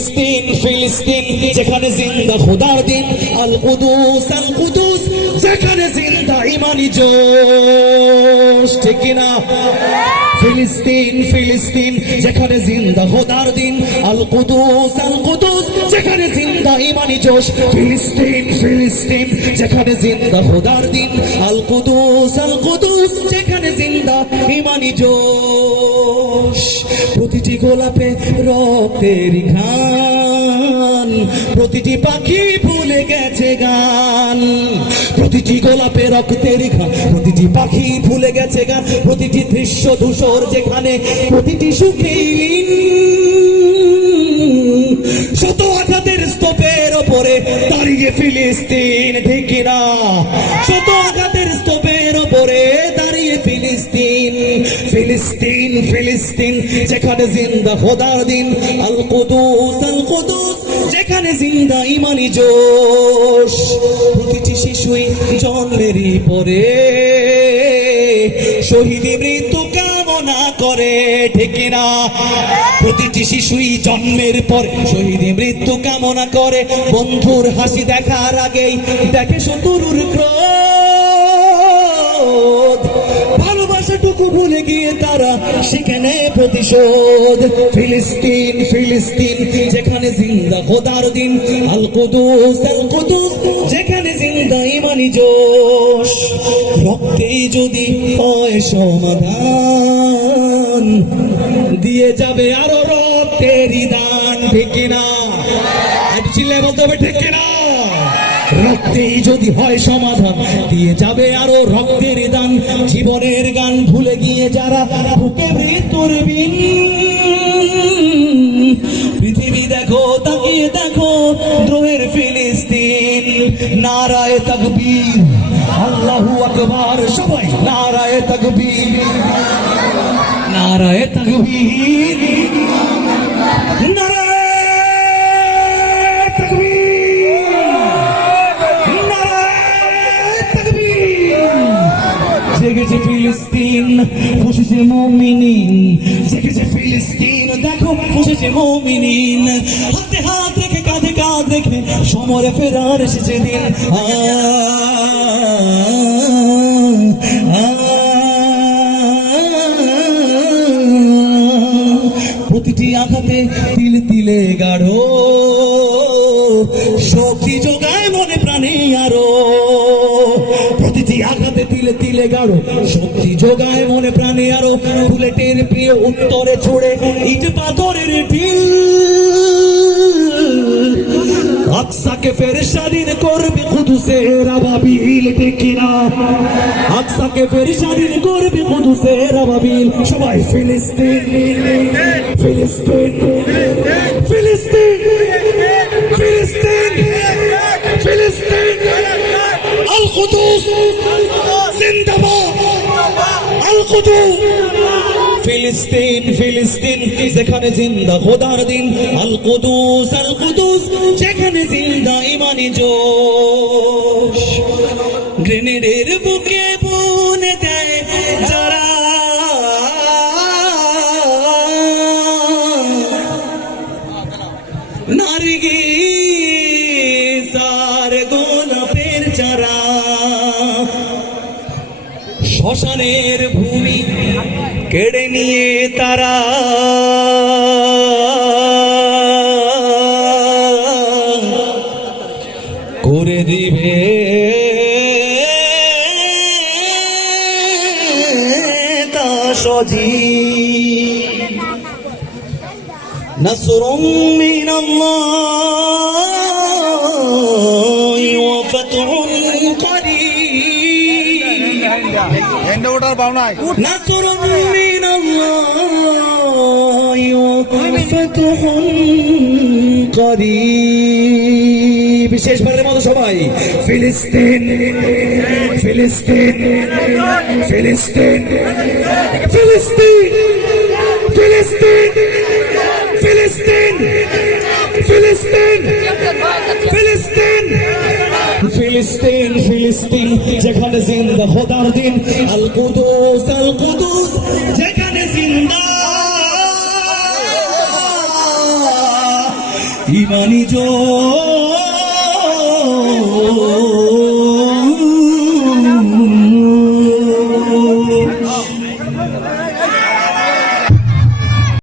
ফিলিস্তিন ফিলিস্তিন, যেখানে জিন্দা খোদার দিন আল কুদুস আল কুদুস যেখানে জিন্দা ইমানি জোশ, ঠিক কিনা ফিলিস্তিন ফিলিস্তিন, যেখানে জিন্দা খোদার দিন আল কুদুস আল কুদুস যেখানে জিন্দা ইমানি জোশ, ফিলিস্তিন ফিলিস্তিন, যেখানে জিন্দা খোদার দিন আল কুদুস আল কুদুস যেখানে জিন্দা, ইমানি জোশ। প্রতিটি গোলাপে রক্তের প্রতিটি পাখি ভুলে গেছে গান। প্রতিটি গোলাপে রক্তের প্রতিটি পাখি ভুলে গেছে গান। প্রতিটি দৃশ্য ধূসর যেখানে প্রতিটি সুখেই শত আঘাতের স্তূপের ওপরে দাঁড়িয়ে ফিলিস্তিন ঠিক না শত ফিলিস্তিন ফিলিস্তিন, যেখানে জিন্দা খোদার দিন। আল কুদুস আল কুদুস, যেখানে জিন্দা ইমানি জোশ। প্রতিটি শিশুই জন্মেরই পরে শহীদি মৃত্যু কামনা করে, ঠিক না প্রতিটি শিশুই জন্মের পর শহীদ মৃত্যু কামনা করে, বন্ধুর হাসি দেখার আগেই দেখে শত্রুর ক্রোধ। ভালোবাসাটুকু ভুলে গিয়ে তারা শিখে নেয় প্রতিশোধ। ফিলিস্তিন ফিলিস্তিন, যেখানে জিন্দা খোদার দিন। আল কুদুস আল কুদুস যেখানে জিন্দা ইমানি জোশ। রক্তেই যদি হয় সমাধান, দিয়ে যাবে আরও রক্তেরই দান। ঠিক না চিল্লে বলতে হবে, ঠিক না রক্তেই যদি হয় সমাধান, দিয়ে যাবে আরও রক্তের দান। জীবনের গান ভুলে গিয়ে যারা বুকে মৃত্যুর বিন, পৃথিবী দেখো, তাকিয়ে দেখো, দ্রোহের ফিলিস্তিন। নারায় তকবীর, আল্লাহু আকবার, সবাই নারায় তকবীর। নারায় তকবীর। ফিলিস্তিন বসেছে মমিনিন। জেগেছে ফিলিস্তিন, দেখো বসেছে মমিনিন। হাতে হাত রেখে, কাঁধে কাঁধ রেখে সমরে ফেরার এসেছে দিন। প্রতিটি আঘাতে তিল তিলে গাঢ়। শক্তি যোগায় মনে প্রাণে আরও। আঘাতে তিলে তিলে গাঢ় শক্তি যোগায় মনে প্রাণে আরও। বুলেটের প্রিয় উত্তরে ছড়ে ইট পাথরের ঢিল। আকসাকে স্বাধীন করবে কুদুসের আবাবিল দেখিনা আকসাকে ফের স্বাধীন করবে কুদুসের আবাবিল সবাই ফিলিস্তিন ফিলিস্তিন ফিলিস্তিন। কুদুস ফিলিস্তিন ফিলিস্তিন যেখানে জিন্দা, খোদার দিন। আল কুদুস আল কুদুস যেখানে জিন্দা, ইমানি জোশ। গ্রেনেডের বুকে বুনে দেয় যারা। নারগিসার গোলাপের চারা। শ্মশানের কেড়ে নিয়ে তারা করে দিবে তা সজি نصر من الله ভোটার বিশেষ বারের মতো সবাই। ফিলিস্তিন ফিলিস্তিন ফিলিস্তিন ফিলিস্তিন ফিলিস্তিন ফিলিস্তিন ফিলিস্তিন ফিলিস্তিন ফিলিস্তিন ফিলিস্তিন যেখানে জিন্দা খোদার দিন। আল কুদুস আল কুদুস যেখানে জিন্দা। ইমানি জোশ